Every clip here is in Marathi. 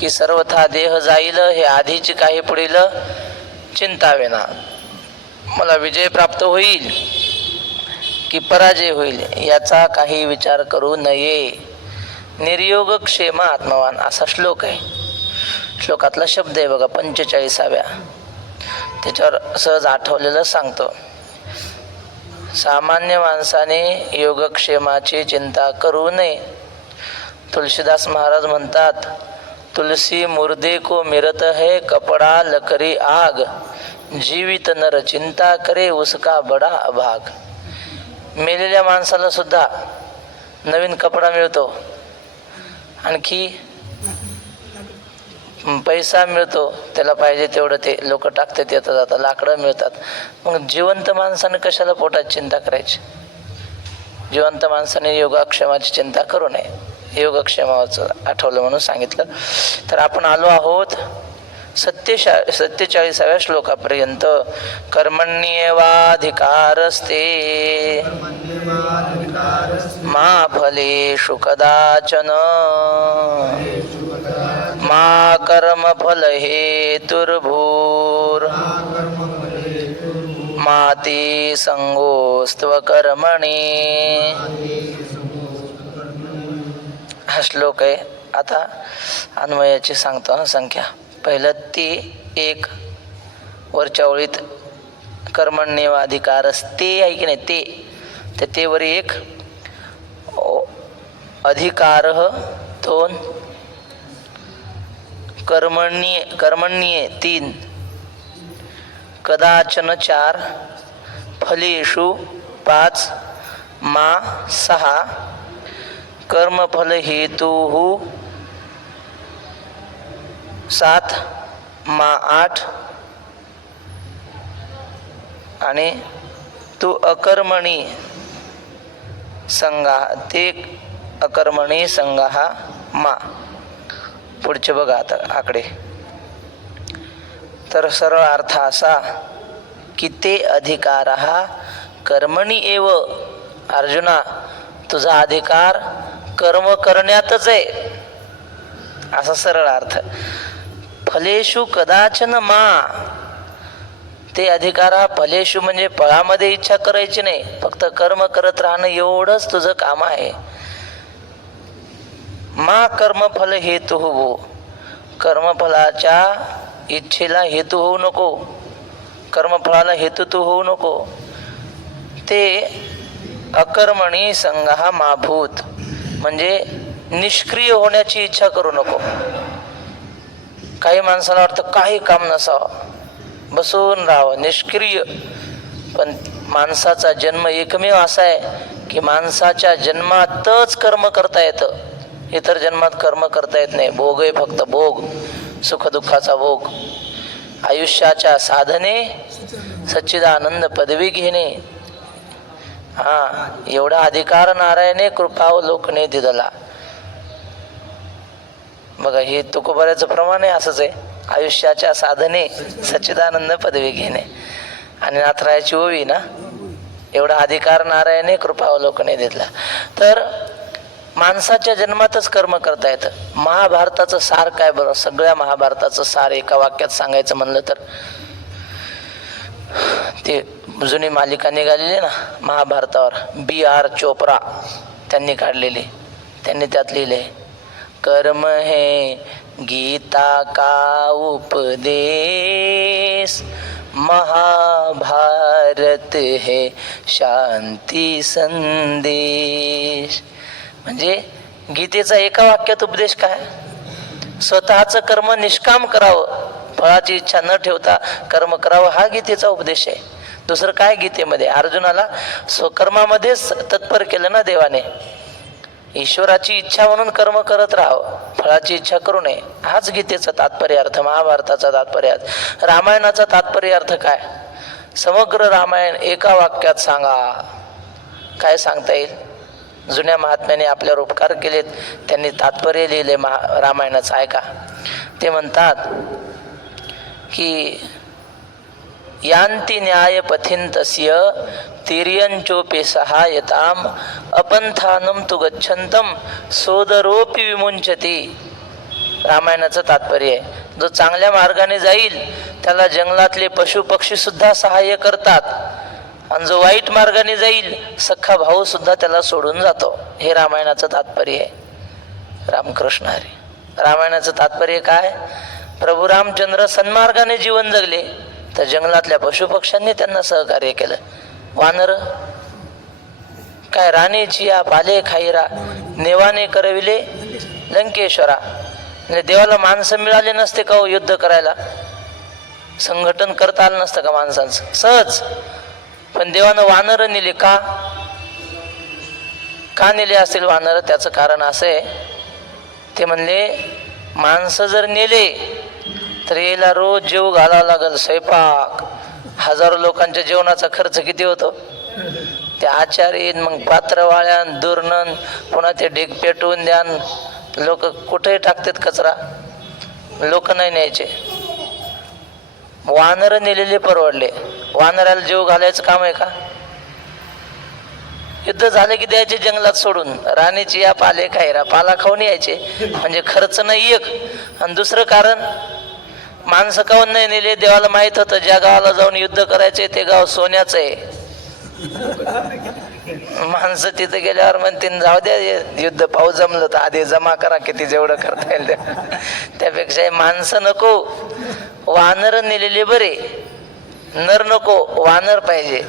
की सर्वथा देह जाईल, हे आधीची काही पुढील चिंतावेना. मला विजय प्राप्त होईल की पराजय होईल याचा काही विचार करू नये. निर्योग क्षेम आत्मवान असा श्लोक आहे. श्लोकातला शब्द आहे बघा 45व्या. त्याच्यावर सहज आठवलेलं सांगतो. सामान्य माणसाने योगक्षेमाची चिंता करू नये. तुलसीदास महाराज म्हणतात, तुलसी मुर्दे को मिरत है कपड़ा लकरी आग, जीवित नर चिंता करे उसका बडा अभाग. मेलेल्या माणसाला सुद्धा नवीन कपडा मिळतो, आणखी पैसा मिळतो, त्याला पाहिजे तेवढं ते लोक टाकतात, येतात जातात, लाकडं मिळतात. मग जिवंत माणसाने कशाला पोटाची चिंता करायची? जिवंत माणसाने योगक्षेमाची चिंता करू नये. योगक्षेमाचं आठवलं म्हणून सांगितलं. तर आपण आलो आहोत 47व्या श्लोकापर्यंत. कर्मण्येवाधिकारस्ते मा फलेषु कदाचन मा कर्मफल हेतुर्भूर् मा ते संगोस्त्व कर्मणि. हा श्लोक आहे. आता अन्वयाची सांगतो संख्या. पहिलं ते 1 वरच्या ओळीत कर्मण्येवाधिकारस्ते आहे की नाही, ते ते वर 1 अधिकार 2 कर्मण्ये 3 कदाचन 4 फलेषु 5 मा 6 कर्मफल हेतुः 7 मा 8 आणि तू अकर्मणी संगा ते अकर्मणी संगा मा. पुढचे बघा आता आकडे. तर सरळ अर्थ असा की ते अधिकार कर्मणी एव. अर्जुना, तुझा अधिकार कर्म करण्यातच आहे, असा सरळ अर्थ. फलेषु कदाचन मा, ते अधिकारा फलेषु म्हणजे फळामध्ये इच्छा करायची नाही, फक्त कर्म करत राहणं एवढंच तुझं काम आहे. मा कर्मफल हेतु हो, कर्मफलाच्या इच्छेला हेतू होऊ नको, कर्मफळाला हेतू तू होऊ नको. ते अकर्मणी संगहा माभूत, म्हणजे निष्क्रिय होण्याची इच्छा करू नको. काही माणसाला वाटतं काही काम नसावं, बसून राहावं, निष्क्रिय. पण माणसाचा जन्म एकमेव असा आहे की माणसाच्या जन्मातच कर्म करता येतं, इतर जन्मात कर्म करता येत नाही. भोग आहे फक्त, भोग, सुखदुःखाचा भोग. आयुष्याच्या साधने सच्चिदानंद पदवी घेणे, एवढा अधिकार नारायणे कृपावलोकने दिदला. बघा, हे तुकोबाऱ्याचं प्रमाण आहे. असंच आहे, आयुष्याच्या साधने सच्चिदानंद पदवी घेणे. आणि नाथरायाची ओवी ना, एवढा अधिकार नारायणे कृपावलोकने दिदला. तर माणसाच्या जन्मातच कर्म करता येतं. महाभारताचं सार काय बरं? सगळ्या महाभारताचं सार एका वाक्यात सांगायचं म्हणलं तर, ते जुनी मालिका निघालेली ना महाभारतावर, B.R. चोप्रा त्यांनी काढलेली. त्यांनी त्यात लिहिले, कर्म है गीता का उपदेश, महाभारत है शांती संदेश. म्हणजे गीतेचा एका वाक्यात उपदेश काय? स्वतःचं कर्म निष्काम करावं, फळाची इच्छा न ठेवता कर्म करावं, हा गीतेचा उपदेश आहे. दुसरं काय गीतेमध्ये? अर्जुनाला स्वकर्मामध्येच तत्पर केलं ना देवाने. ईश्वराची इच्छा म्हणून कर्म करत राहावं, फळाची इच्छा करू नये, हाच गीतेचा तात्पर्य अर्थ, महाभारताचा तात्पर्य अर्थ. रामायणाचा तात्पर्य अर्थ काय? समग्र रामायण एका वाक्यात सांगा. काय सांगता येईल? जुन्या महात्म्याने आपल्यावर उपकार केलेत, त्यांनी तात्पर्य लिहिले रामायणाचं. ऐका, ते म्हणतात की यांती न्याय पथिंतस्य तिर्यंचोपि सहायताम अपंथानम तु गच्छन्तम सोदरोपि विमुंचति. रामायणाचं तात्पर्य आहे. जो चांगल्या मार्गाने जाईल त्याला जंगलातले पशु पक्षी सुद्धा सहाय्य करतात, आणि जो वाईट मार्गाने जाईल सख्खा भाऊ सुद्धा त्याला सोडून जातो. हे रामायणाचं तात्पर्य आहे. रामकृष्ण हरी. रामायणाचं तात्पर्य काय? प्रभू रामचंद्र सन्मार्गाने जीवन जगले तर जंगलातल्या पशुपक्ष्यांनी त्यांना सहकार्य केलं. वानर काय, राणीची या पाले खाईरा नेवाने करविले लंकेश्वरा. म्हणजे देवाला माणसं मिळाले नसते का हो युद्ध करायला? संघटन करता आलं नसतं का माणसांचं सहज? पण देवानं वानर नेले. का नेले असेल वानर? त्याचं कारण असं आहे, ते म्हणले माणसं जर नेले तर याला रोज जेव घालावं लागल, स्वयंपाक. हजारो लोकांच्या जेवणाचा खर्च किती होतो? ते आचारी, मग पात्रवाळ्यान दुर्नन, पुन्हा ते ढीग पेटवून द्यान. लोक कुठेही टाकतात कचरा, लोक नाही न्यायचे. वानर नेलेले परवडले. वानराला जीव घालायचं काम आहे का? युद्ध झालं की द्यायचे जंगलात सोडून. राणीची या पाले खायरा, पाला खाऊन यायचे. म्हणजे खर्च नाही एक. आणि दुसरं कारण, माणसं काऊन नाही नेले? देवाला माहित होतं ज्या गावाला जाऊन युद्ध करायचे ते गाव सोन्याचं आहे. माणसं तिथं गेल्यावर म्हणतील जाऊ द्या युद्ध पाहू, जमलं तर आधी जमा करा किती जेवढं करता येईल. त्यापेक्षा माणसं नको, वानर नेलेले बरे. नर नको, वानर पाहिजे.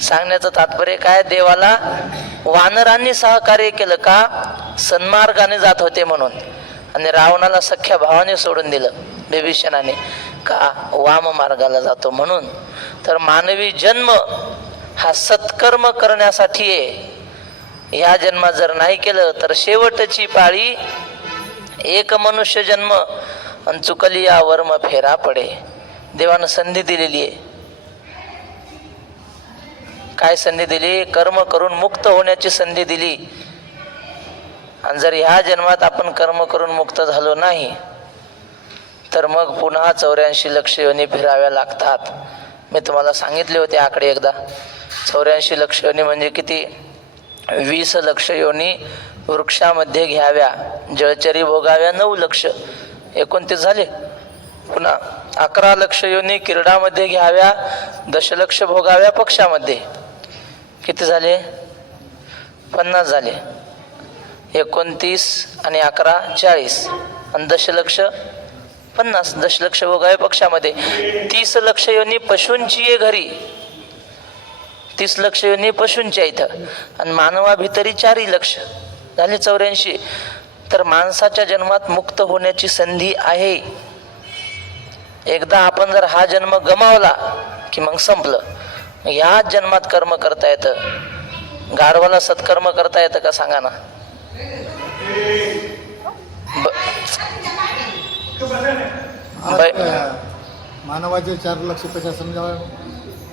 सांगण्याचं तात्पर्य काय? देवाला वानरांनी सहकार्य केलं का? सन्मार्गाने जात होते म्हणून. आणि रावणाला सख्या भावाने सोडून दिलं विभीषणाने का? वाम मार्गाला जातो म्हणून. तर मानवी जन्म हा सत्कर्म करण्यासाठी आहे. या जन्मात जर नाही केलं तर शेवटची पाळी एक मनुष्य जन्म आणि चुकली या वर्म फेरा पडे. देवानं संधी दिलेली आहे. काय संधी दिली? कर्म करून मुक्त होण्याची संधी दिली. आणि जर ह्या जन्मात आपण कर्म करून मुक्त झालो नाही तर मग पुन्हा 84 लक्ष योनी फिराव्या लागतात. मी तुम्हाला सांगितले होते आकडे एकदा. 84 लक्ष योनी म्हणजे किती? 20 लक्ष योनी वृक्षामध्ये घ्याव्या, जळचरी भोगाव्या 9 लक्ष, 29 झाले. पुन्हा 11 लक्ष योनी किरडामध्ये घ्याव्या, दशलक्ष भोगाव्या पक्षामध्ये. किती झाले? 50 झाले. 29 आणि 11 40 आणि दशलक्ष 50. दशलक्ष भोगाव्या पक्षामध्ये. 30 लक्ष योनी पशूंची आहे घरी, 30 लक्ष योनी पशूंच्या इथं. आणि मानवा भितरी 4 लक्ष झाले 84. तर माणसाच्या जन्मात मुक्त होण्याची संधी आहे. एकदा आपण जर हा जन्म गमावला की मग संपलं. ह्याच जन्मात कर्म करता येतं. गाढवाला सत्कर्म करता येतं का सांगा ना? मानवाचे 4 लक्ष कशा समजाव्या?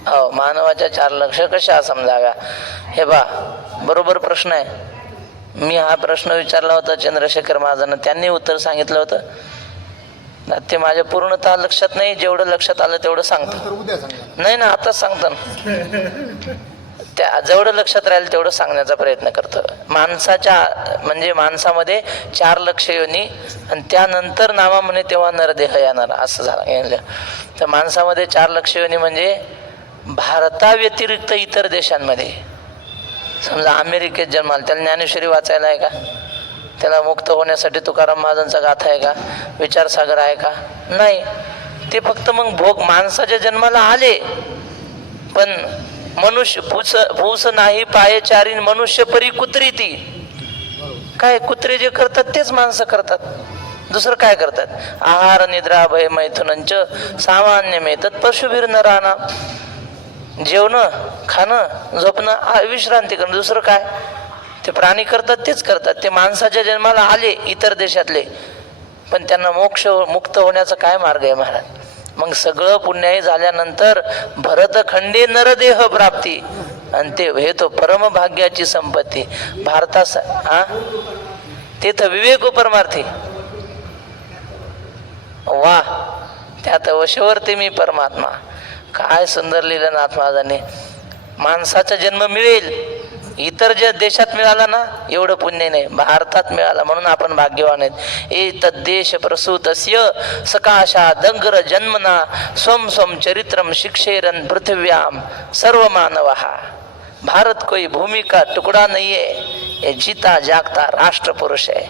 हो, मानवाच्या 4 लक्ष कशा समजाव्या? हे बा, बरोबर प्रश्न आहे. मी हा प्रश्न विचारला होता चंद्रशेखर महाराजांना, त्यांनी उत्तर सांगितलं होतं. ते माझ्या पूर्णतः लक्षात नाही. जेवढं लक्षात आलं तेवढं सांगतो. उद्या सांगा. नाही ना, आताच सांगतो ना. त्या जेवढं लक्षात राहील तेवढं सांगण्याचा प्रयत्न करतो. माणसाच्या म्हणजे माणसामध्ये 4 लक्ष योनी आणि त्यानंतर नामा म्हणे तेव्हा नरदेह येणार, असं झालं. तर माणसामध्ये 4 लक्ष योनी म्हणजे भारताव्यतिरिक्त इतर देशांमध्ये. समजा अमेरिकेत जन्माला, त्याला ज्ञानेश्वरी वाचायला आहे का? त्याला मुक्त होण्यासाठी तुकाराम महाराजांचा गाथा आहे का? विचारसागर आहे का? नाही. ते फक्त मग भोग माणसाच्या जन्माला आले, पण मनुष्य फूस नाही पाये चारीन मनुष्य परी कुत्री. ती काय कुत्रे जे करतात तेच माणसं करतात. दुसरं काय करतात? आहार निद्रा भय मैथुनंच सामान्य मेतत पशुभीर नराना. जेवणं, खाणं, झोपणं, विश्रांती करणं. दुसरं काय ते प्राणी करतात तेच करतात. ते माणसाच्या जन्माला आले इतर देशातले, पण त्यांना मोक्ष मुक्त होण्याचा काय मार्ग आहे महाराज? मग सगळं पुण्याही झाल्यानंतर भरतखंडे नरदेह प्राप्ती, आणि ते हे तो परमभाग्याची संपत्ती. भारतास तेथ विवेक परमार्थी. वा, त्यात वशवर्ती मी परमात्मा. काय सुंदर लिहिलं नाथ महाराजांनी. माणसाचा जन्म मिळेल इतर ज्या देशात मिळाला ना एवढं पुण्य नाही, भारतात मिळाला म्हणून आपण भाग्यवान आहेत. एतद्देश प्रसूतस्य सकाशा दंगर जन्मना स्वम स्वम चरित्रम शिक्षेरन पृथिव्याम सर्व मानवः. भारत कोई भूमि का टुकड़ा नहीं है, ये जीता जागता राष्ट्र पुरुष है.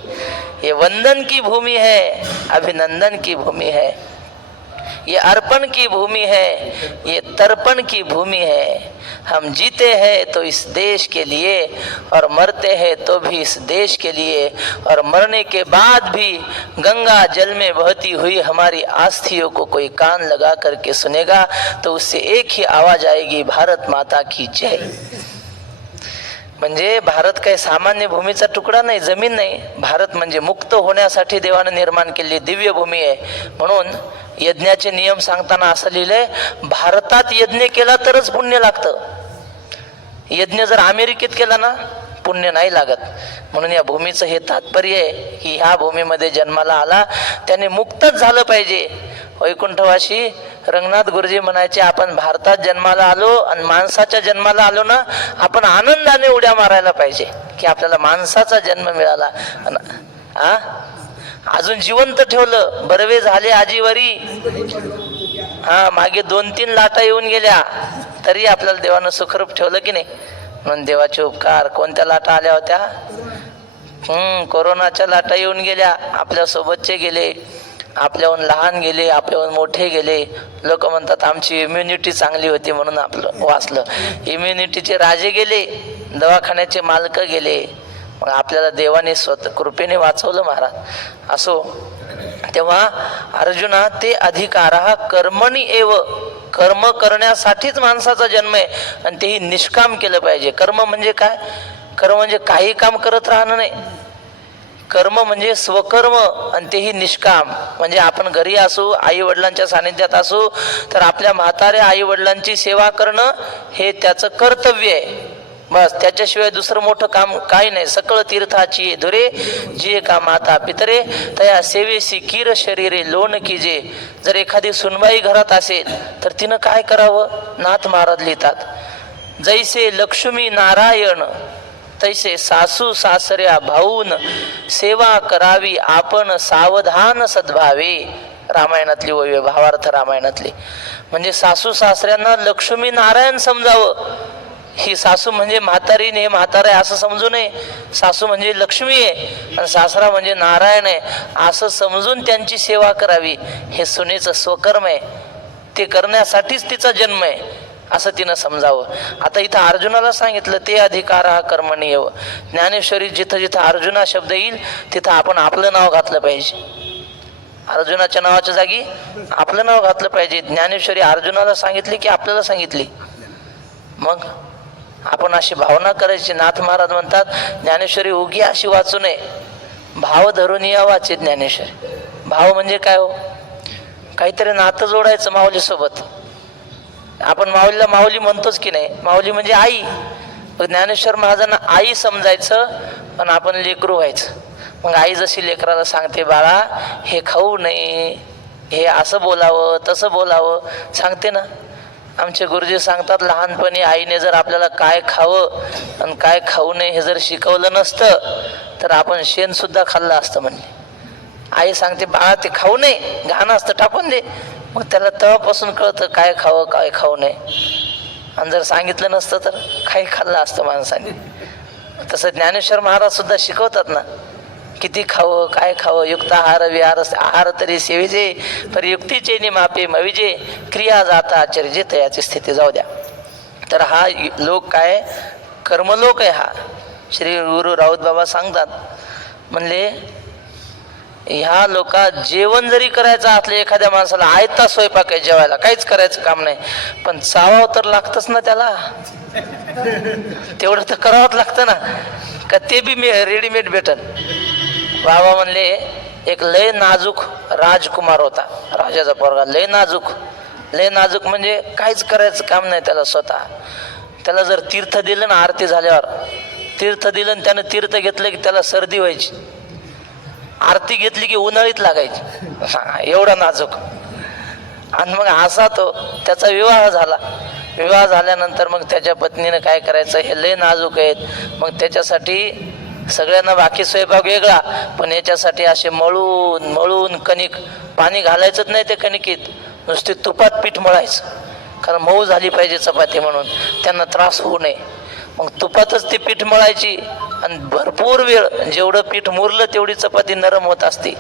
ये वंदन की भूमि है, अभिनंदन की भूमि है, ये अर्पण की भूमि है, ये तर्पण की भूमि है. हम जीते हैं तो इस देश के लिए और मरते हैं तो भी इस देश के लिए, और मरने के बाद भी गंगा जल में बहती हुई हमारी अस्थियों को कोई कान लगा करके सुनेगा तो उससे एक ही आवाज आएगी, भारत माता की जय. म्हणजे भारत काही सामान्य भूमीचा तुकडा नाही, जमीन नाही. भारत म्हणजे मुक्त होण्यासाठी देवाने निर्माण केलेली दिव्य भूमी आहे. म्हणून यज्ञाचे नियम सांगताना असं लिहिलंय, भारतात यज्ञ केला तरच पुण्य लागतं. यज्ञ जर अमेरिकेत केला ना पुण्य नाही लागत. म्हणून या भूमीचं हे तात्पर्य आहे की ह्या भूमीमध्ये जन्माला आला त्याने मुक्तच झालं पाहिजे. वैकुंठवासी रंगनाथ गुरुजी म्हणायचे, आपण भारतात जन्माला आलो आणि माणसाच्या जन्माला आलो ना, आपण आनंदाने उड्या मारायला पाहिजे की आपल्याला माणसाचा जन्म मिळाला. अजून जिवंत ठेवलं, बरवे झाले आजीवरी. मागे 2-3 लाटा येऊन गेल्या तरी आपल्याला देवानं सुखरूप ठेवलं की नाही. म्हणून देवाचे उपकार. कोणत्या लाटा आल्या होत्या? कोरोनाच्या लाटा येऊन गेल्या. आपल्या सोबतचे गेले, आपल्याहून लहान गेले, आपल्याहून मोठे गेले. लोक म्हणतात आमची इम्युनिटी चांगली होती म्हणून आपलं वाचलं. इम्युनिटीचे राजे गेले, दवाखान्याचे मालक गेले, मग आपल्याला देवाने स्वतः कृपेने वाचवलं महाराज. असो, तेव्हा अर्जुना ते अधिकारः कर्मणी एव, कर्म करण्यासाठीच माणसाचा जन्म आहे आणि तेही निष्काम केलं पाहिजे. कर्म म्हणजे काय? कर्म म्हणजे काही काम करत राहणं नाही. कर्म म्हणजे स्वकर्म आणि तेही निष्काम. म्हणजे आपण घरी असू, आई वडिलांच्या सानिध्यात असू तर आपल्या म्हाताऱ्या आई वडिलांची सेवा करणं हे त्याचं कर्तव्य आहे. बस, त्याच्याशिवाय दुसरं मोठं काम काही नाही. सकळ तीर्थाची धुरे जे का माता पितरे तया सेवेसी कीर शरीरे लोण कीजे. जर एखादी सुनबाई घरात असेल तर तिनं काय करावं? नाथ महाराज लिहितात, जैसे लक्ष्मी नारायण तैसे सासू सासऱ्या भाऊन सेवा करावी आपण सावधान सद्भावे. रामायणातली वय, भावार्थ रामायणातली. म्हणजे सासू सासऱ्यांना लक्ष्मी नारायण समजावं. ही सासू म्हणजे म्हातारी, हे म्हातारा आहे असं समजू नये. सासू म्हणजे लक्ष्मी आहे आणि सासरा म्हणजे नारायण आहे असं समजून त्यांची सेवा करावी. हे सुनेचं स्वकर्म आहे, ते करण्यासाठीच तिचा जन्म आहे असं तिनं समजावं. आता इथं अर्जुनाला सांगितलं ते अधिकारः कर्मणी एव. ज्ञानेश्वरी जिथं जिथं अर्जुना शब्द येईल तिथं आपण आपलं नाव घातलं पाहिजे. अर्जुनाच्या नावाच्या जागी आपलं नाव घातलं पाहिजे. ज्ञानेश्वरी अर्जुनाला सांगितली की आपल्याला सांगितली? मग आपण अशी भावना करायची. नाथ महाराज म्हणतात ज्ञानेश्वरी उगी अशी वाचू नये, भाव धरून या वाचे ज्ञानेश्वरी. भाव म्हणजे काय हो? काहीतरी नातं जोडायचं माऊली सोबत. आपण माऊलीला माऊली म्हणतोच की नाही? माऊली म्हणजे आई. ज्ञानेश्वर महाराजांना आई समजायचं पण आपण लेकरू व्हायचं. मग आई जशी लेकराला सांगते, बाळा हे खाऊ नये, हे असं बोलावं तसं बोलावं, सांगते ना. आमचे गुरुजी सांगतात, लहानपणी आईने जर आपल्याला काय खावं आणि काय खाऊ नये हे जर शिकवलं नसतं तर आपण शेण सुद्धा खाल्लं असतं. म्हणले आई सांगते, बाळा ते खाऊ नये, घाण असतं, टाकून दे. मग त्याला तेव्हापासून कळतं काय खावं काय खाऊ नये. आणि जर सांगितलं नसतं तर काही खाल्लं असतं माणसाने. तसं ज्ञानेश्वर महाराज सुद्धा शिकवतात ना, किती खावं काय खावं. युक्त आहार विहार आहार तरी सेविजे, पर युक्तीचे निमापे मविजे, क्रिया जाता आचर्जे तयाची स्थिती. जाऊ द्या. तर हा लोक काय कर्मलोक आहे. हा श्री गुरु राऊत बाबा सांगतात, म्हणले ह्या लोकात जेवण जरी करायचं असलं एखाद्या माणसाला, आयता स्वयंपाक आहे जेवायला, काहीच करायचं काम नाही, पण चावावं तर लागतंच ना त्याला. तेवढं तर करावंच लागतं ना, का ते बी रेडीमेड भेटल. बाबा म्हणले एक लय नाजूक राजकुमार होता, राजाचा पोरगा. लय नाजूक म्हणजे काहीच करायचं काम नाही त्याला स्वतः. त्याला जर तीर्थ दिलं ना, आरती झाल्यावर तीर्थ दिलं आणि त्यानं तीर्थ घेतलं की त्याला सर्दी व्हायची, आरती घेतली की उन्हाळीत लागायची. एवढा नाजूक. आणि मग असा तो त्याचा विवाह झाला. विवाह झाल्यानंतर मग त्याच्या पत्नीनं काय करायचं हे लय नाजूक आहेत. मग त्याच्यासाठी सगळ्यांना बाकी स्वयंपाक वेगळा, पण याच्यासाठी असे मळून मळून कणिक, पाणी घालायचंच नाही ते कणिकीत, नुसती तुपात पीठ मळायचं, कारण मऊ झाली पाहिजे चपाती म्हणून, त्यांना त्रास होऊ नये. मग तुपातच ती पीठ मळायची आणि भरपूर वेळ जेवढं पीठ मुरलं तेवढी चपाती नरम होत असते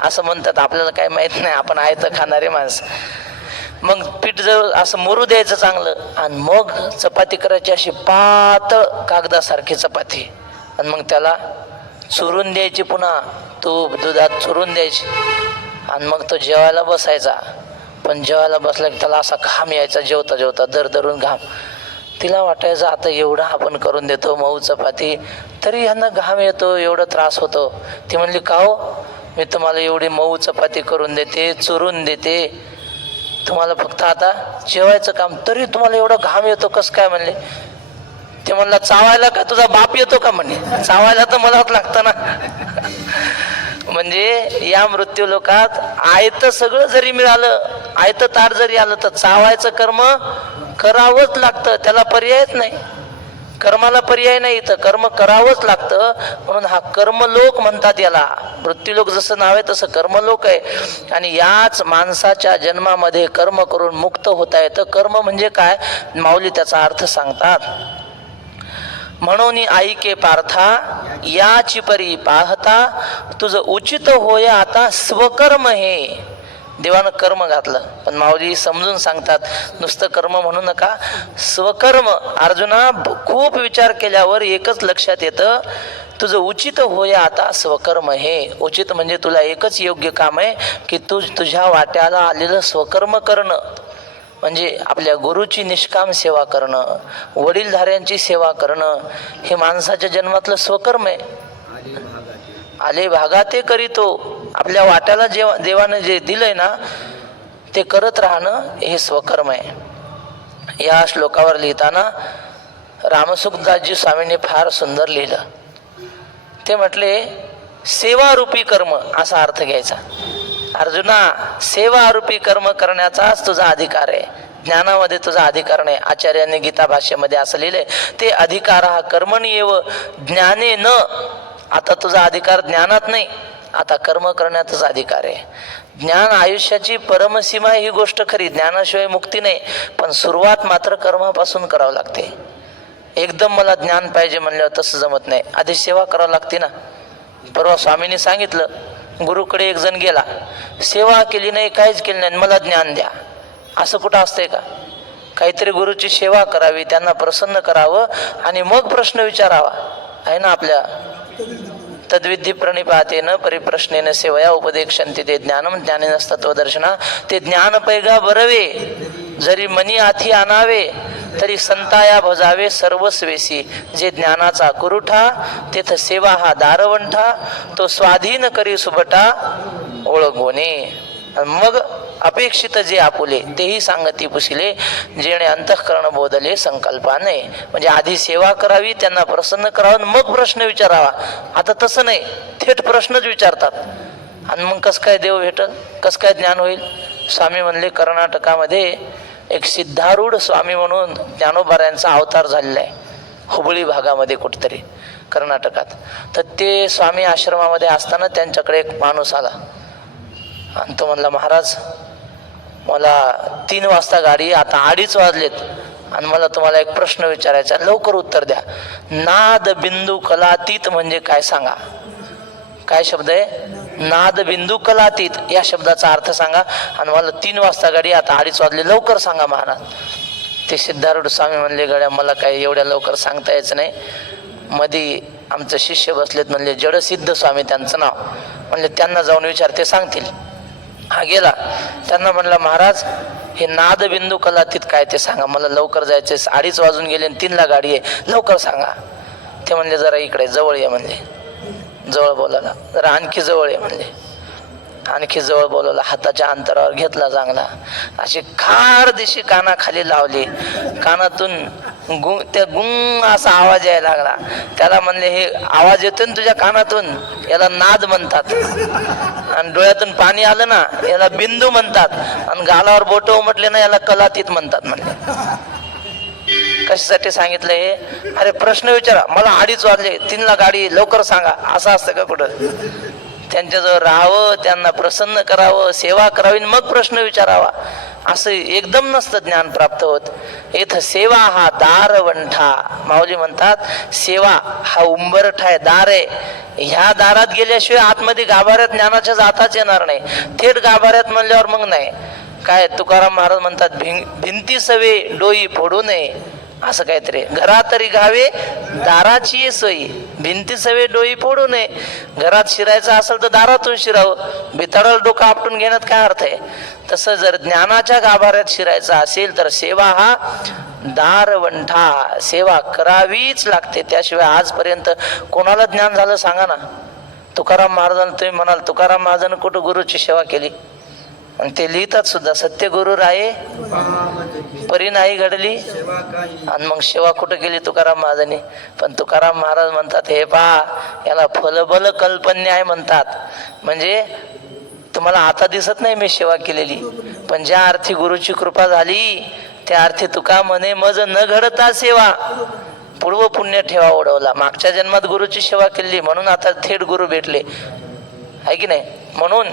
असं म्हणतात. आपल्याला काय माहीत नाही, आपण आहे तर खाणारे माणसं. मग पीठ जर असं मुरू द्यायचं चांगलं आणि मग चपाती करायची, अशी पातळ कागदासारखी चपाती, आणि मग त्याला चुरून द्यायची, पुन्हा तूप दुधात चुरून द्यायची, आणि मग तो जेवायला बसायचा. पण जेवायला बसला की त्याला असा घाम यायचा, जेवता जेवता दरदरून घाम. तिला वाटायचं आता एवढं आपण करून देतो मऊ चपाती, तरी ह्यांना घाम येतो, एवढा त्रास होतो. ती म्हणली का हो, मी तुम्हाला एवढी मऊ चपाती करून देते, चुरून देते, तुम्हाला फक्त आता जेवायचं काम, तरी तुम्हाला एवढा घाम येतो कसं काय? म्हणले. ते म्हणला चावायला का तुझा बाप येतो का? म्हणे चावायला तर मलाच लागतं ना. म्हणजे या मृत्यू लोकात आयतं सगळं जरी मिळालं, आयतं ताट जरी आलं, तर चावायचं कर्म करावंच लागतं, त्याला पर्यायच नाही. कर्माला पर्याय नाही, तर कर्म करावंच लागतं. म्हणून हा कर्मलोक म्हणतात याला. मृत्यूलोक जसं नाव आहे तसं कर्मलोक आहे. आणि याच माणसाच्या जन्मामध्ये कर्म करून मुक्त होता येतं. कर्म म्हणजे काय, माऊली त्याचा अर्थ सांगतात. म्हणून ऐके पार्था याची परी पाहता, तुझं उचित होय आता स्वकर्म हे. देवानं कर्म घातलं, पण माऊली समजून सांगतात नुसतं कर्म म्हणू नका, स्वकर्म. अर्जुना खूप विचार केल्यावर एकच लक्षात येतं, तुझं उचित होय आता स्वकर्म हे. उचित म्हणजे तुला एकच योग्य काम आहे की तू तुझ्या वाट्याला आलेलं स्वकर्म करणं, म्हणजे आपल्या गुरुची निष्काम सेवा करणं, वडीलधाऱ्यांची सेवा करणं, हे माणसाच्या जन्मातलं स्वकर्म आहे. आले भागा ते करीतो. आपल्या वाट्याला देवानं जे दिलंय ना ते करत राहणं हे स्वकर्म आहे. या श्लोकावर लिहिताना रामसुखदासजी स्वामींनी फार सुंदर लिहिलं. ते म्हटले सेवारूपी कर्म असा अर्थ घ्यायचा. अर्जुना, सेवारूपी कर्म करण्याचाच तुझा अधिकार आहे, ज्ञानामध्ये तुझा अधिकार नाही. आचार्यांनी गीता भाष्यामध्ये असं लिहिलंय, ते अधिकार हा कर्मणी एव ज्ञाने न. आता तुझा अधिकार ज्ञानात नाही, आता कर्म करण्याचाच अधिकार आहे. ज्ञान आयुष्याची परमसीमा ही गोष्ट खरी, ज्ञानाशिवाय मुक्ती नाही, पण सुरुवात मात्र कर्मापासून करावं लागते. एकदम मला ज्ञान पाहिजे म्हणल्यावर तसं जमत नाही, आधी सेवा करावं लागते ना. परवा स्वामींनी सांगितलं, गुरुकडे एक जण गेला, सेवा केली नाही, काहीच केली नाही, मला ज्ञान द्या. असं कुठं असतंय का? काहीतरी गुरुची सेवा करावी, त्यांना प्रसन्न करावं आणि मग प्रश्न विचारावा, आहे ना आपल्या तद्विधी प्रणिपातेन परिप्रश्नेन सेवया उपदेक्षन्ति ते ज्ञानम ज्ञानेन तत्वदर्शना. ते ज्ञान पैगा बरवे, जरी मनी आथी आणावे, तरी संताया भजावे सर्वस्वेसी. जे ज्ञानाचा कुरुठा, तेथ सेवा हा दारवंठा, तो स्वाधीन करी सुभटा ओळखोने. मग अपेक्षित जे आपुले तेही सांगती पुसिले, जेणे अंतःकरण बोधले संकल्पाने. म्हणजे आधी सेवा करावी, त्यांना प्रसन्न करावं, मग प्रश्न विचारावा. आता तसं नाही, थेट प्रश्नच विचारतात. आणि मग कसं काय देव भेटल, कसं काय ज्ञान होईल? स्वामी म्हणले, कर्नाटकामध्ये एक सिद्धारूढ स्वामी म्हणून ज्ञानोबाऱ्यांचा अवतार झालेला आहे, हुबळी भागामध्ये कुठेतरी कर्नाटकात. तर ते स्वामी आश्रमामध्ये असताना त्यांच्याकडे एक माणूस आला आणि तो म्हणला, महाराज मला 3 वाजता गाडी, आता 2:30 वाजलेत आणि मला तुम्हाला एक प्रश्न विचारायचा, लवकर उत्तर द्या. नाद बिंदू कलातीत म्हणजे काय सांगा? काय शब्द आहे? नाद बिंदू कलातीत, या शब्दाचा अर्थ सांगा. आणि मला 3 वाजता गाडी, आता 2:30 वाजले, लवकर सांगा महाराज. ते सिद्धारूढ स्वामी म्हणले, गड्या मला काय एवढ्या लवकर सांगता यायचं नाही. मध्ये आमचं शिष्य बसलेत, म्हणले जडसिद्ध स्वामी त्यांचं नाव, म्हणले त्यांना जाऊन विचार, ते सांगतील. हा गेला, त्यांना म्हणला, महाराज हे नादबिंदू कलातीत काय ते सांगा, मला लवकर जायचे, 2:30 वाजून गेले आणि 3ला गाडी आहे, लवकर सांगा. ते म्हणले जरा इकडे जवळ ये म्हणले. जवळ बोलायला, जरा आणखी जवळ ये म्हणले. आणखी जवळ बोलवला, हाताच्या अंतरावर घेतला चांगला, अशी खार दिशी कानाखाली लावली, कानातून त्या गुंग असा आवाज यायला लागला. त्याला म्हणले, हे आवाज येतो ना तुझ्या कानातून, याला नाद म्हणतात. आणि डोळ्यातून पाणी आलं ना, याला बिंदू म्हणतात. आणि गालावर बोट उमटले ना, याला कलातीत म्हणतात म्हणले. कशासाठी सांगितलं हे? अरे प्रश्न विचारा, मला 2:30 वाजले, 3ला गाडी, लवकर सांगा, असं असतं का कुठं? त्यांच्याजवळ राहावं, त्यांना प्रसन्न करावं, सेवा करावी, मग प्रश्न विचारावा. असं एकदम नसतं ज्ञान प्राप्त होत. इथं सेवा हा दारवंठा. माऊली म्हणतात सेवा हा उंबरठा आहे, दार आहे. ह्या दारात गेल्याशिवाय आतमध्ये गाभाऱ्यात ज्ञानाच्या जाताच येणार नाही. थेट गाभाऱ्यात म्हणल्यावर मग नाही काय. तुकाराम महाराज म्हणतात भिंती सवे डोई फोडू नये, असं काहीतरी. घरात तरी घावे दाराची सोयी, भिंती सवे डोई फोडू नये. घरात शिरायचं असेल तर दारातून शिरावं, बिताडाला डोकं आपटून घेण्यात काय अर्थ आहे? तसं जर ज्ञानाच्या गाभाऱ्यात शिरायचं असेल तर सेवा हा दारवंठा, सेवा करावीच लागते. त्याशिवाय आजपर्यंत कोणाला ज्ञान झालं सांगा ना? तुकाराम महाराजांना तुम्ही म्हणाल तुकाराम महाराजांनी कुठं गुरुची सेवा केली? आणि ते लिहितात सुद्धा, सत्य गुरु राये परी नाही घडली. आणि मग सेवा कुठं केली तुकाराम महाराजांनी? पण तुकाराम महाराज म्हणतात हे पहा, याला फलबल कल्पन्य आहे म्हणतात. म्हणजे तुम्हाला आता दिसत नाही मी सेवा केलेली, पण ज्या अर्थी गुरुची कृपा झाली त्या अर्थी तुका म्हणे मज न घडता सेवा, पूर्व पुण्य ठेवा ओढवला. मागच्या जन्मात गुरुची सेवा केली म्हणून आता थेट गुरु भेटले, आहे की नाही? म्हणून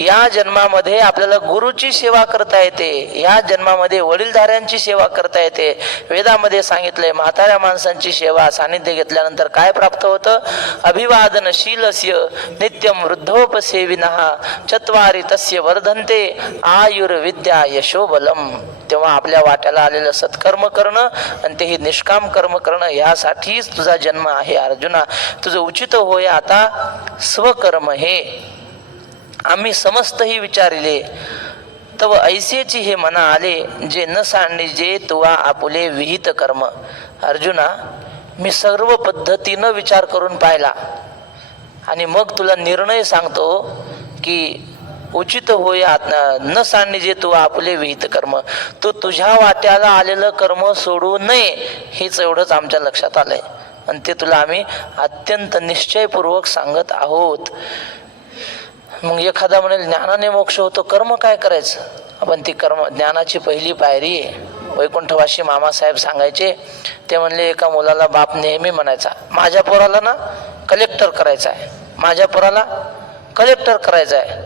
या जन्मामध्ये आपल्याला गुरुची सेवा करता येते, या जन्मामध्ये वडीलधाऱ्यांची सेवा करता येते. वेदामध्ये सांगितलंय म्हाताऱ्या माणसांची सेवा सानिध्य घेतल्यानंतर काय प्राप्त होतं? अभिवादनशीलस्य नित्यम वृद्धोपसेविनः चत्वारी तस्य वर्धन्ते आयुर्विद्या यशोबलम. तेव्हा आपल्या वाट्याला आलेलं सत्कर्म करणं आणि तेही निष्काम कर्म करणं, यासाठीच तुझा जन्म आहे अर्जुना. तुझं उचित होय आता स्वकर्म हे. आम्ही समस्तही विचारिले तव ऐसेची हे मना आले, जे न सांडिजे तुवा आपुले विहित कर्म. अर्जुना, मी सर्व पद्धतीनं विचार करून पाहिला आणि मग तुला निर्णय सांगतो की उचित होय न सांडिजे तुवा आपुले विहित कर्म. तू तुझ्या वाट्याला आलेलं कर्म सोडू नये, हेच एवढंच आमच्या लक्षात आलंय आणि ते तुला आम्ही अत्यंत निश्चयपूर्वक सांगत आहोत. मग एखादा म्हणेल ज्ञानाने मोक्ष होतो, कर्म काय करायचं? आपण ती कर्म ज्ञानाची पहिली पायरी आहे. वैकुंठवासी मामासाहेब सांगायचे, ते म्हणले एका मुलाला बाप नेहमी म्हणायचा माझ्या पोराला ना कलेक्टर करायचा आहे, माझ्या पोराला कलेक्टर करायचा आहे.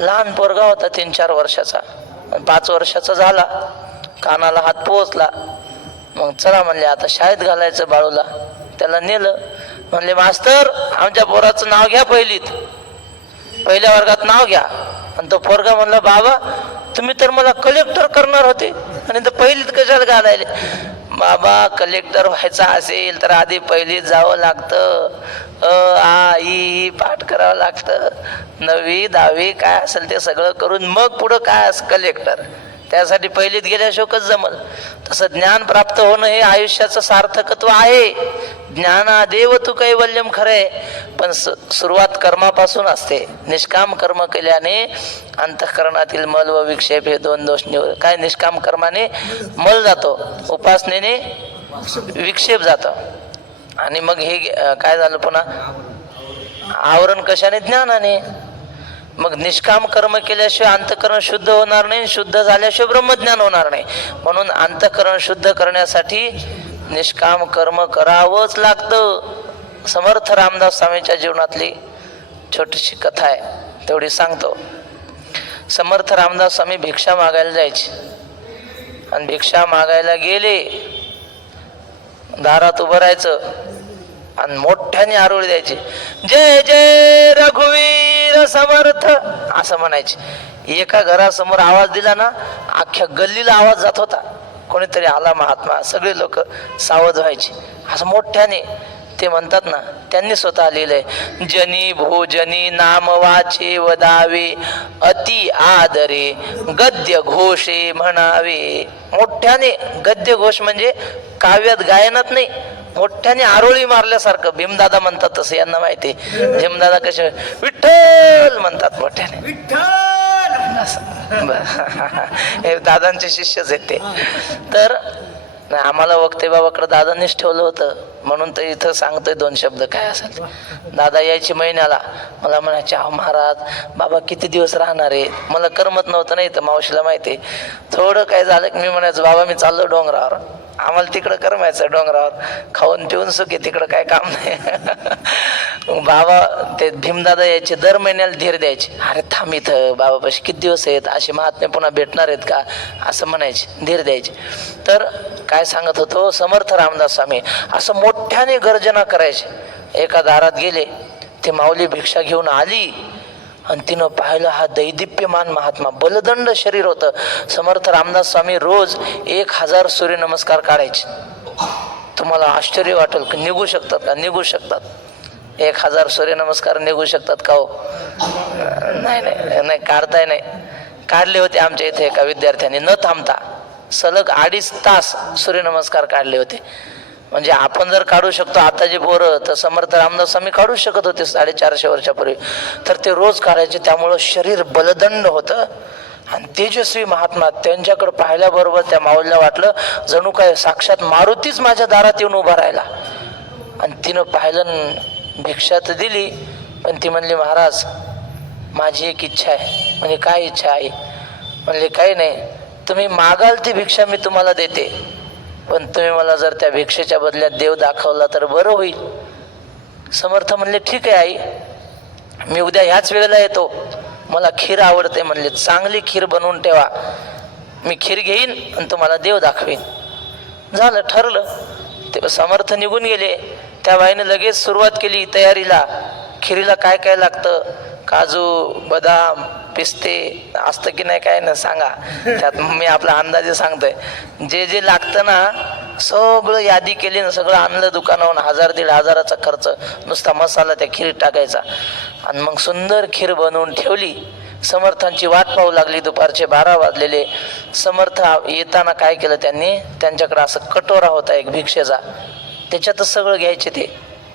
लहान पोरगा होता 3-4 वर्षाचा, 5 वर्षाचा झाला, कानाला हात पोहोचला. मग चला म्हणले आता शाळेत घालायचं बाळूला. त्याला नेलं, म्हणले मास्तर आमच्या पोराचं नाव घ्या पहिल्या वर्गात नाव घ्या. आणि तो पोरगा म्हणला बाबा तुम्ही तर मला कलेक्टर करणार होते आणि तर पहिलीत कशाला घालायले? बाबा कलेक्टर व्हायचं असेल तर आधी पहिलीत जावं लागतं, आ ई पाठ करावं लागतं, 9वी 10वी काय असेल ते सगळं करून मग पुढं काय कलेक्टर. त्यासाठी पहिलीत गेल्याशिवाय कसं जमल? तसं ज्ञान प्राप्त होणं हे आयुष्याचं सार्थकत्व आहे. ज्ञानादेव तू कैवल्यम खरंय, पण सुरुवात कर्मापासून असते. निष्काम कर्म केल्याने अंतःकरणातील मल व विक्षेप हे 2 दोष निवड. काय निष्काम कर्माने मल जातो, उपासनेने विक्षेप जातो. आणि मग हे काय झालं पुन्हा आवरण कशाने? ज्ञानाने. मग निष्काम कर्म केल्याशिवाय अंतःकरण शुद्ध होणार नाही, शुद्ध झाल्याशिवाय ब्रह्मज्ञान होणार नाही. म्हणून अंतःकरण शुद्ध करण्यासाठी निष्काम कर्म करावंच लागतं. समर्थ रामदास स्वामींच्या जीवनातली छोटीशी कथा आहे, तेवढी सांगतो. समर्थ रामदास स्वामी भिक्षा मागायला जायचे आणि भिक्षा मागायला गेले, दारात उभं राहायचं आणि मोठ्याने आरोळी द्यायची, जय जय रघुवीर समर्थ असं म्हणायचे. एका घरासमोर आवाज दिला ना अख्ख्या गल्लीला आवाज जात होता. कोणीतरी आला महात्मा, सगळे लोक सावध व्हायचे. असं मोठ्याने ते म्हणतात ना, त्यांनी स्वतः लिहिलंय, जनी भोजनी नाम वाचे वदावे अति आदरे गद्य घोषे म्हणावे. मोठ्याने गद्य घोष म्हणजे काव्यात गायनात नाही, मोठ्याने आरोळी मारल्यासारखं. भीमदादा म्हणतात तसं, यांना माहिती. भीमदादा कसे विठ्ठल म्हणतात मोठ्याने, हे दादांचे शिष्यच आहेत ते. तर आम्हाला वक्ते बाबाकडे दादांनीच ठेवलं होतं, म्हणून तर इथं सांगतोय 2 शब्द काय असेल. दादा यायची महिन्याला, मला म्हणायचे अहो महाराज बाबा किती दिवस राहणार आहे? मला करमत नव्हतं, नाही तर मावशीला माहिती. थोडं काय झालं की मी म्हणायचं बाबा मी चाललो डोंगरावर, आम्हाला तिकडं करमायचं डोंगरावर, खाऊन पिऊन सुखी, तिकडं काय काम नाही. मग बाबा ते भीमदादा यायचे, दर महिन्याला धीर द्यायचे. अरे थांब इथं बाबापाशी, किती दिवस आहेत, असे महात्मे पुन्हा भेटणार आहेत का, असं म्हणायचे, धीर द्यायचे. तर काय सांगत होतो, समर्थ रामदास स्वामी असं मोठ्याने गर्जना करायचे. एका दारात गेले, ते माऊली भिक्षा घेऊन आली आणि तिनं पाहिलं हा दैदिप्यमान महात्मा, बलदंड शरीर होतं. समर्थ रामदास स्वामी रोज 1000 सूर्यनमस्कार काढायचे. तुम्हाला आश्चर्य वाटेल की निघू शकतात का? निघू शकतात. 1000 सूर्यनमस्कार निघू शकतात का हो? नाही नाही नाही, काढताय नाही. काढले होते आमच्या इथे एका विद्यार्थ्यांनी न थांबता सलग 2.5 तास सूर्यनमस्कार काढले होते. म्हणजे आपण जर काढू शकतो आताची पोरं, तर समर्थ रामदास स्वामी काढू शकत होते 450 वर्षापूर्वी. तर ते रोज काढायचे. त्यामुळं शरीर बलदंड होतं आणि तेजस्वी महात्मा. त्यांच्याकडे पाहिल्याबरोबर त्या माऊलीला वाटलं जणू काय साक्षात मारुतीच माझ्या दारात येऊन उभा राहिला. आणि तिनं पाहिलं, भिक्षा तर दिली, पण ती म्हणली महाराज माझी एक इच्छा आहे. म्हणजे काय इच्छा आहे? म्हणले काही नाही, तुम्ही मागाल ती भिक्षा मी तुम्हाला देते, पण तुम्ही मला जर त्या भिक्षेच्या बदल्यात देव दाखवला तर बरं होईल. समर्थ म्हणले ठीक आहे आई, मी उद्या ह्याच वेळेला येतो, मला खीर आवडते. म्हणले चांगली खीर बनवून ठेवा, मी खीर घेईन आणि तुम्हाला देव दाखवीन. झालं, ठरलं. ते समर्थ निघून गेले. त्या बाईनं लगेच सुरुवात केली तयारीला. खिरीला काय काय लागतं, काजू, बदाम, पिस्ते असतं की नाही काय ना सांगा, त्यात मी आपला अंदाजे सांगतोय. जे जे लागतं ना सगळं यादी केली ना, सगळं आणलं दुकानावरून. 1000-1500चा खर्च नुसता मसाला त्या खीर टाकायचा. आणि मग सुंदर खीर बनवून ठेवली. समर्थांची वाट पाहू लागली. दुपारचे 12 वाजलेले. समर्थ येताना काय केलं त्यांनी, त्यांच्याकडे असं कटोरा होता एक भिक्षेचा, त्याच्यातच सगळं घ्यायचे ते,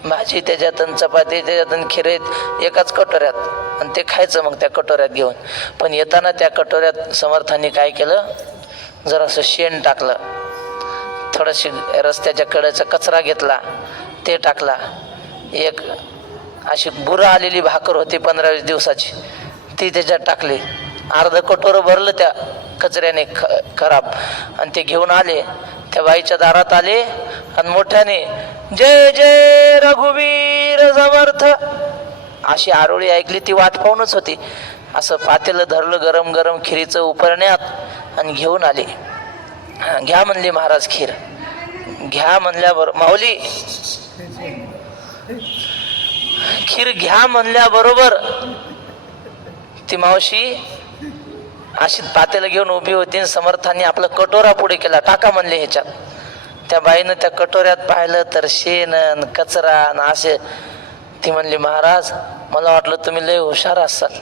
भाजी त्याच्यात, चपाती त्याच्यात, खिरेत एकाच कटोऱ्यात, आणि ते खायचं मग त्या कटोऱ्यात घेऊन. पण येताना त्या कटोऱ्यात समर्थांनी काय केलं, जरासं शेण टाकलं, थोडीशी रस्त्याच्या कडेचा कचरा घेतला ते टाकला, एक अशी बुरं आलेली भाकर होती 15-20 दिवसाची ती त्याच्यात टाकली, अर्ध कटोरं भरलं त्या कचऱ्याने खराब, आणि ते घेऊन आले. त्या बाईच्या दारात आले आणि मोठ्याने जय जय रघुवीर समर्थ अशी आरोळी ऐकली. ती वाट पाहूनच होती. असं पातेलं धरलं गरम गरम खिरीचं उपरण्यात आणि घेऊन आले. घ्या म्हणले महाराज खीर. घ्या म्हणल्याबरोबर माऊली खीर घ्या म्हणल्याबरोबर ती मावशी अशी पातेलं घेऊन उभी होती. समर्थांनी आपला कटोरा पुढे केला, टाका म्हणले ह्याच्यात. त्या बाईनं त्या कटोऱ्यात पाहिलं तर शेण कचरा असे. ती म्हणली महाराज मला वाटलं तुम्ही लय हुशार असाल.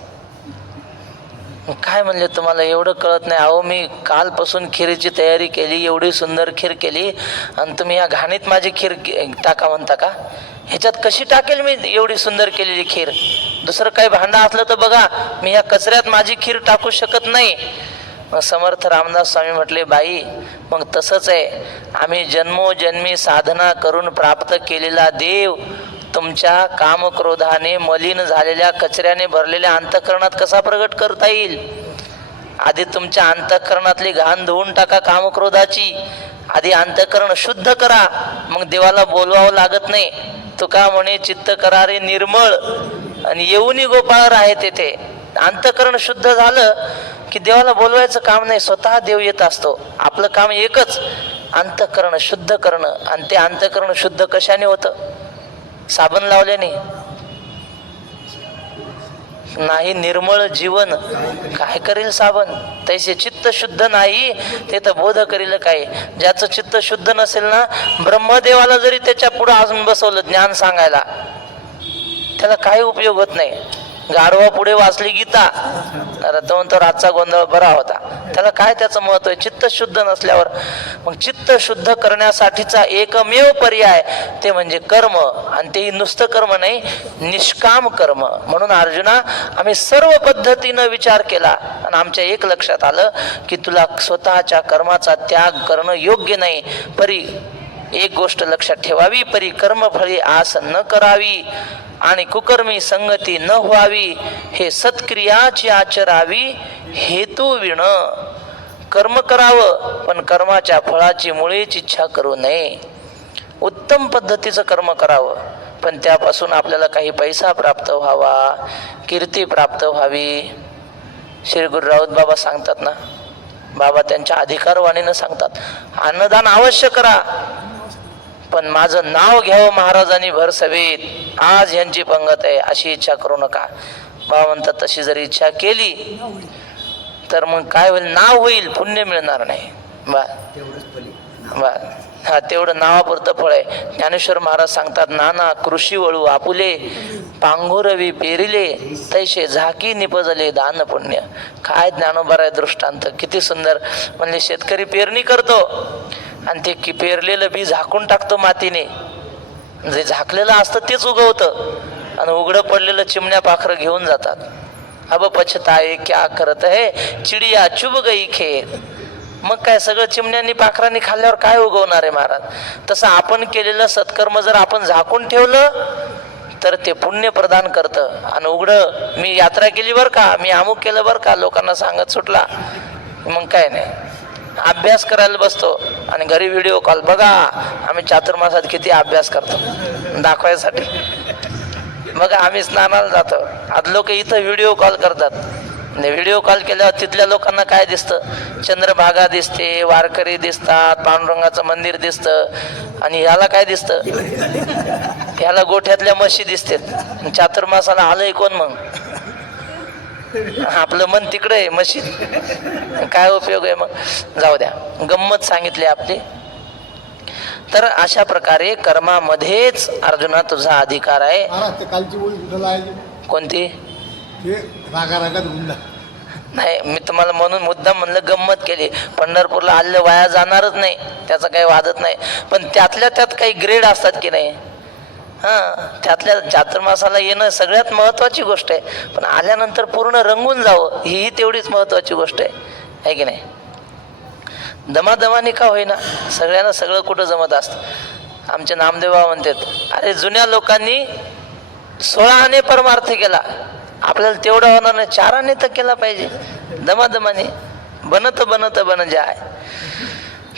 काय म्हणले तुम्हाला एवढं कळत नाही? अहो मी कालपासून खिरीची तयारी केली, एवढी सुंदर खीर केली, आणि तुम्ही या घाणीत माझी खीर टाका म्हणता का? ह्याच्यात कशी टाकेल मी एवढी सुंदर केलेली खीर? दुसरं काही भांडं असलं तर बघा, मी या कचऱ्यात माझी खीर टाकू शकत नाही. मग समर्थ रामदास स्वामी म्हटले बाई मग तसंच आहे, आम्ही जन्मोजन्मी साधना करून प्राप्त केलेला देव तुमच्या कामक्रोधाने मलिन झालेल्या कचऱ्याने भरलेल्या अंतःकरणात कसा प्रगट करता येईल? आधी तुमच्या अंतःकरणातली घाण धुवून टाका कामक्रोधाची, आधी अंतःकरण शुद्ध करा, मग देवाला बोलवावं लागत नाही. तुका म्हणे चित्त करारे निर्मळ आणि येऊनी गोपाळ आहे तेथे. अंतःकरण शुद्ध झालं की देवाला बोलवायचं काम नाही, स्वतः देव येत असतो. आपलं काम एकच, अंतःकरण शुद्ध करणं. आणि ते अंतःकरण शुद्ध कशाने होतं? साबण लावल्याने नाही. निर्मळ जीवन काय करेल साबण? तैसे चित्त शुद्ध नाही ते तर बोध करील काय? ज्याचं चित्त शुद्ध नसेल ना, ब्रह्मदेवाला जरी त्याच्या पुढे अजून बसवलं ज्ञान सांगायला, त्याला काही उपयोग होत नाही. गाढवा पुढे वाचली गीता, तो रातचा गोंधळ बरा होता. त्याला काय त्याचं महत्व आहे चित्त शुद्ध नसल्यावर? मग चित्त शुद्ध करण्यासाठीचा एकमेव पर्याय ते म्हणजे कर्म, आणि तेही नुसतं कर्म नाही, निष्काम कर्म. म्हणून अर्जुना आम्ही सर्व पद्धतीनं विचार केला आणि आमच्या एक लक्षात आलं की तुला स्वतःच्या कर्माचा त्याग करणं योग्य नाही. परी एक गोष्ट लक्षात ठेवावी, परी कर्मफळी आस न करावी आणि कुकर्मी संगती न व्हावी. हे सत्क्रियाची आचरावी हेतू विण. कर्म करावं, पण कर्माच्या फळाची मुळीच इच्छा करू नये. उत्तम पद्धतीचं कर्म करावं, पण त्यापासून आपल्याला काही पैसा प्राप्त व्हावा, कीर्ती प्राप्त व्हावी. श्री गुरु राऊत बाबा सांगतात ना, बाबा त्यांच्या अधिकारवाणीनं सांगतात, अन्नदान अवश्य करा, पण माझं नाव घ्यावं महाराजांनी भर सभेत, आज यांची पंगत आहे अशी इच्छा करू नका. बाबा म्हणतात तशी जर इच्छा केली तर मग काय होईल, नाव होईल, पुण्य मिळणार नाही. हा तेवढं नावापुरतं फळ आहे. ज्ञानेश्वर महाराज सांगतात, नाना कृषी वळू आपुले, पांघोरवी पेरिले, तैसे झाकी निपजले दान पुण्य. काय ज्ञानोबा आहे दृष्टांत, किती सुंदर. म्हणजे शेतकरी पेरणी करतो आणि ते पेरलेलं बी झाकून टाकतो मातीने, जे झाकलेलं असतं तेच उगवतं आणि उघडं पडलेलं चिमण्या पाखरं घेऊन जातात. अब पछताए क्या करत है, चिडिया चुब गई खेत. मग काय सगळं चिमण्यांनी पाखरांनी खाल्ल्यावर काय उगवणार आहे महाराज. तसं आपण केलेलं सत्कर्म जर आपण झाकून ठेवलं तर ते पुण्य प्रदान करतं. आणि उघडं मी यात्रा केली बरं का, मी अमुक केलं बरं का, लोकांना सांगत सुटला, मग काय नाही. अभ्यास करायला बसतो आणि घरी व्हिडिओ कॉल, बघा आम्ही चातुर्मासात किती अभ्यास करतो दाखवायसाठी. मग आम्ही स्नानाला जातो, आज लोक इथं व्हिडिओ कॉल करतात. व्हिडिओ कॉल केल्यावर तिथल्या लोकांना काय दिसतं, चंद्रभागा दिसते, वारकरी दिसतात, पांडुरंगाचं मंदिर दिसतं, आणि ह्याला काय दिसतं, ह्याला गोठ्यातल्या म्हशी दिसतात. चातुर्मासाला आलंय कोण मग, आपलं मन तिकडे आहे म्हशीत, काय उपयोग आहे मग. जाऊ द्या, गंमत सांगितली आपली. तर अशा प्रकारे कर्मामध्येच अर्जुना तुझा अधिकार आहे. महाराज ते कालची ओळी कुठं लावायची, कोणती, ते रागारागात गुंडा. नाही, मी तुम्हाला म्हणून मुद्दाम म्हणलं, गंमत केली. पंढरपूरला आलेलं वाया जाणारच नाही, त्याचा काही वादत नाही. पण त्यातल्या त्यात काही ग्रेड असतात की नाही. त्यातल्या चातुर्मासाला येणं सगळ्यात महत्वाची गोष्ट आहे, पण आल्यानंतर पूर्ण रंगून जावं ही तेवढीच महत्वाची गोष्ट आहे की नाही. दमादमाने का होईना, सगळ्यांना सगळं कुठं जमत असतं. आमचे नामदेव बाबा म्हणतात, अरे जुन्या लोकांनी 16 आने परमार्थ केला, आपल्याला तेवढं होणार नाही, 4 आने तर केला पाहिजे. दमादमाने बनत बनत बन जाय.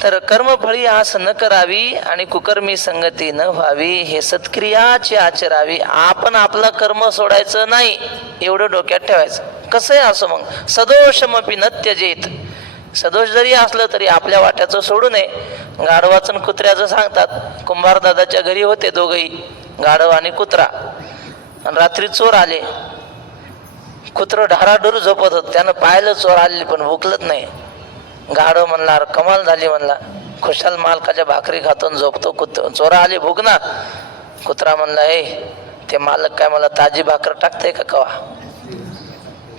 तर कर्मफळी आस न करावी आणि कुकर्मी संगती न व्हावी, हे सत्क्रियाची आचरावी. आपण आपला कर्म सोडायचं नाही, एवढं डोक्यात ठेवायचं. कसंही असो, मग सदोषमपि न त्यजेत. सदोष जरी असलं तरी आपल्या वाट्याचं सोडू नये. गाढवाचं आणि कुत्र्याचं सांगतात, कुंभार दादाच्या घरी होते दोघही, गाढव आणि कुत्रा, आणि रात्री चोर आले. कुत्रं ढाराढूर झोपत होत, त्यानं पाहिलं चोर आले पण भुकलत नाही. गाढव म्हणला, कमाल झाली म्हणला, खुशाल मालकाच्या भाकरी खातो झोपतो, चोरा आले भुकना. कुत्रा म्हणला, हे ते मालक काय मला ताजी भाकर टाकते का कवा,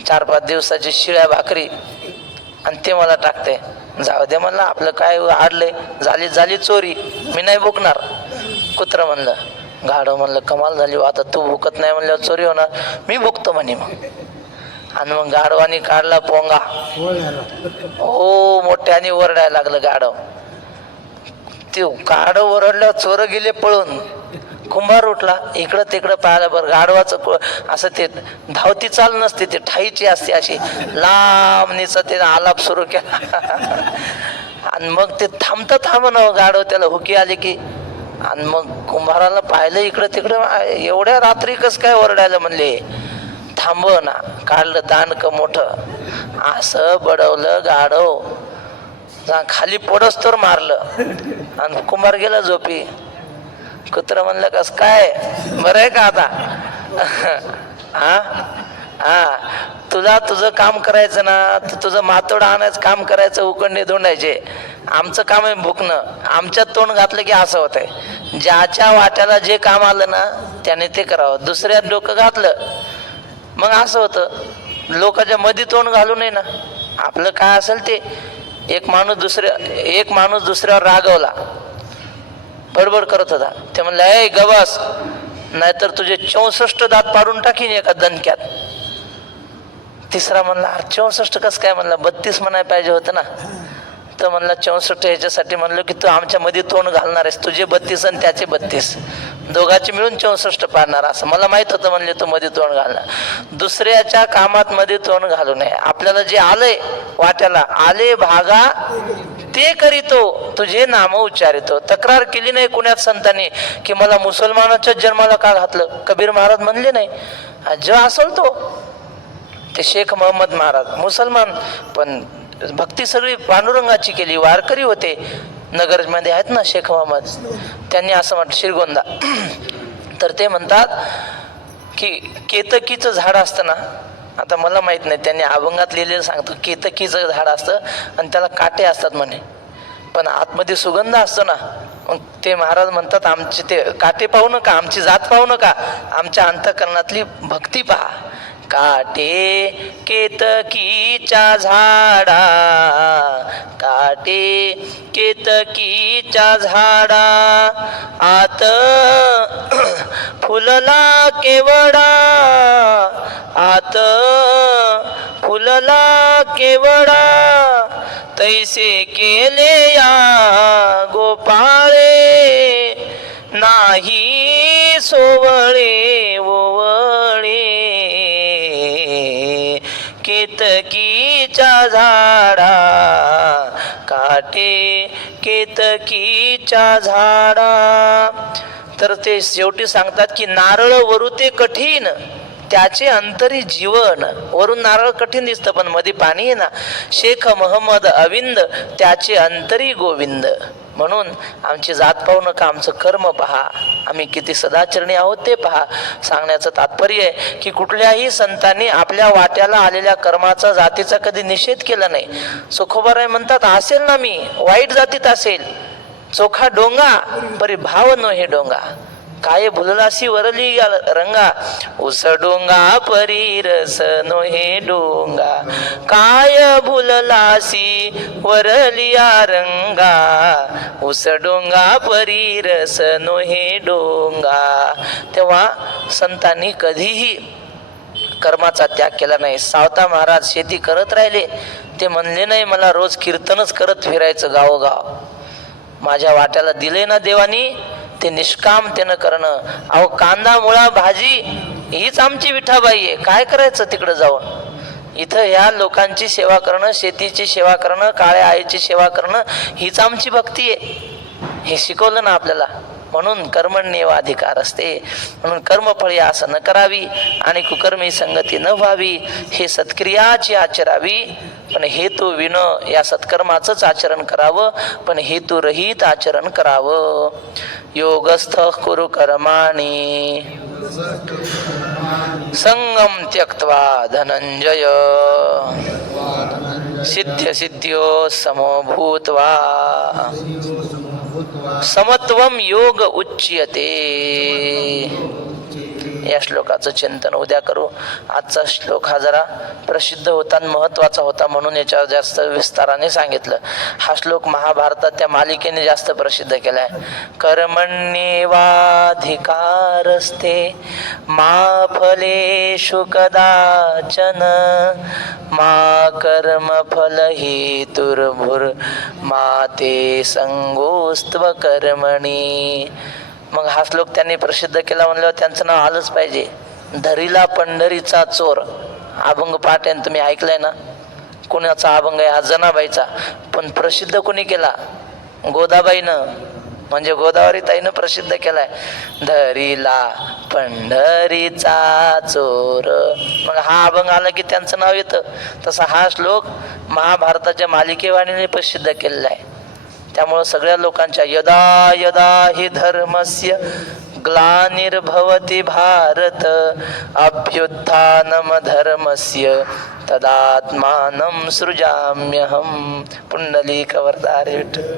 4-5 दिवसाची शिळ्या भाकरी, आणि ते मला टाकते. जाऊ दे म्हणलं, आपलं काय आडले, झाली चोरी, मी नाही भुकणार. कुत्रं म्हणलं. गाढव म्हणलं, कमाल झाली, आता तू भुकत नाही म्हणल्यावर चोरी होणार, मी भुकतो म्हणे. मग आणि मग गाढवानी काढला पोंगा, हो मोठ्याने ओरडायला लागलं गाढव. ते गाढव ओरडल्यावर चोर गेले पळून. कुंभार उठला, इकडं तिकडं पाहिलं, बरं गाढवाचं असं ते धावती चाल नसते, ते ठाईची असते अशी लांबनीचा ते आलाप सुरू केला. आणि मग ते थांबणं गाढव, त्याला हुकी आली की. आणि मग कुंभाराला पाहिलं इकडं तिकडं, एवढ्या रात्री कस काय ओरडायला म्हणले, थांब ना. काढलं दांडक मोठं, असं बडवलं गाढव, खाली पडस तर मारलं, आणि कुंभार गेला झोपी. कुत्र म्हणलं, कस काय, बरं आहे का आता. तुला तुझं काम करायचं ना, तुझं मातोड आणायचं काम करायचं, उकडणे धुंडायचे. आमचं काम आहे भुकणं. आमच्यात तोंड घातलं की असं होतंय, ज्याच्या वाट्याला जे काम आलं ना त्याने ते करावं. दुसऱ्यात डोकं घातलं मग असं होतं, लोकांच्या मध्ये तोंड घालू नये ना. आपलं काय असेल ते. एक माणूस दुसऱ्यावर रागवला, बडबड करत होता. ते म्हणलं, ए गबस, नाहीतर तुझे 64 दात पाडून टाकीन एका दणक्यात. तिसरा म्हणला, 64 कस काय, म्हणला 32 म्हणायला पाहिजे होतं ना. तर म्हणला 64 ह्याच्यासाठी म्हणलं की तू आमच्या मध्ये तोंड घालणार आहेस, तुझे 32 आणि त्याचे 32, दोघांचे मिळून 64 पाडणार. असं मला माहित होतं म्हणले तू मध्ये तोंड घालणार. दुसऱ्याच्या कामात मध्ये तोंड घालू नये. आपल्याला जे आलंय वाट्याला आले भागा ते करीतो तुझे नाम उच्चारितो. तक्रार केली नाही कुण्यात संतांनी की मला मुसलमानाच्याच जन्माला का घातलं. कबीर महाराज म्हणले नाही. जो असल तो ते शेख मोहम्मद महाराज मुसलमान, पण भक्ती सगळी पांडुरंगाची केली. वारकरी होते नगरमध्ये आहेत ना शेख मोहम्मद, त्यांनी असं म्हटलं श्रीगोंदा. तर ते म्हणतात की केतकीचं झाड असतं ना, आता मला माहित नाही, त्यांनी अभंगात लिहिलेलं सांगतो केतकीचं झाड असतं आणि त्याला काटे असतात म्हणे, पण आतमध्ये सुगंध असतो ना. मग ते महाराज म्हणतात आमचे ते काटे पाहू नका, आमची जात पाहू नका, आमच्या अंतःकरणातली भक्ती पहा. काटे केतकीच्या झाडा, काटे केतकीच्या झाडा, आत फुलला केवडा, आत फुलला केवडा, तैसे केले या गोपाळे, नाही सोवळे ओवळे. केतकीच्या झाडा, काटे केतकीच्या झाडा. तर ते शेवटी सांगतात की नारळ वरुते कठीण, त्याचे अंतरी जीवन. वरून नारळ कठीण दिसतं पण मध्ये पाणी आहे ना. शेख मोहम्मद अविंद, त्याचे अंतरी गोविंद. म्हणून आमची जात पाहू नका, आमचं कर्म पहा, आम्ही किती सदाचरणी आहोत ते पहा. सांगण्याचं तात्पर्य आहे की कुठल्याही संतांनी आपल्या वाट्याला आलेल्या कर्माचा जातीचा कधी निषेध केला नाही. सुखोबाराय म्हणतात असेल ना मी वाईट जातीत असेल, चोखा डोंगा परी भाव नो हे डोंगा, काय भुललासी वरली रंगा, उस डोंगा परी रस नो हे डोंगा, काय भुललासी वरलिया रंगा, उस डोंगा परी रस नो हे डोंगा. तेव्हा संतांनी कधीही कर्माचा त्याग केला नाही. सावता महाराज शेती करत राहिले, ते म्हणले नाही मला रोज कीर्तनच करत फिरायचं गावोगाव. माझ्या वाट्याला दिले ना देवानी, ते निष्कामतेनं करणं. अहो कांदा मुळा भाजी हीच आमची विठाबाई आहे, काय करायचं तिकडं जाऊन. इथं ह्या लोकांची सेवा करणं, शेतीची सेवा करणं, काळ्या आईची सेवा करणं हीच आमची भक्ती आहे. हे शिकवलं ना आपल्याला. म्हणून कर्मण्येव अधिकार असते. म्हणून कर्मफळी आस न करावी आणि कुकर्मी संगती न व्हावी. हे सत्क्रियाची आचरावी, पण हेतू विन या सत्कर्माचंच आचरण करावं, पण हेतू रहित आचरण करावं. योगस्थ कुरु कर्माणि संगम त्यक्त्वा धनंजय, सिद्ध्य सिद्ध्यो समो भूत्वा समत्वम योग उच्यते. या श्लोकाचं चिंतन उद्या करू. आजचा श्लोक हा जरा प्रसिद्ध होता आणि महत्वाचा होता म्हणून याच्यावर जास्त विस्ताराने सांगितलं. हा श्लोक महाभारतात त्या मालिकेने जास्त प्रसिद्ध केलाय. कर्मण्येवाधिकारस्ते मा फलेषु कदाचन, मा कर्मफल हेतुर्भुर्मा ते संगोस्त्व कर्मणी. मग हा श्लोक त्यांनी प्रसिद्ध केला म्हणल्यावर त्यांचं नाव आलंच पाहिजे. धरीला पंढरीचा चोर. अभंग पाठ आहे तुम्ही ऐकलंय ना. कुणाचा अभंग आहे हा? जनाबाईचा. पण प्रसिद्ध कोणी केला? गोदाबाईनं, म्हणजे गोदावरी ताईनं प्रसिद्ध केलाय. धरीला पंढरीचा चोर. मग हा अभंग आला की त्यांचं नाव येतं. तसा हा श्लोक महाभारताच्या मालिकेवाणीने प्रसिद्ध केलेला आहे. त्यामुळं सगळ्या लोकांच्या यदा यदा हि धर्मस्य ग्लानिर्भवति भारत, अभ्युत्थानम धर्मस्य तदात्मानं सृजाम्यहं. पुंडलीक वरदारे विठ्ठल.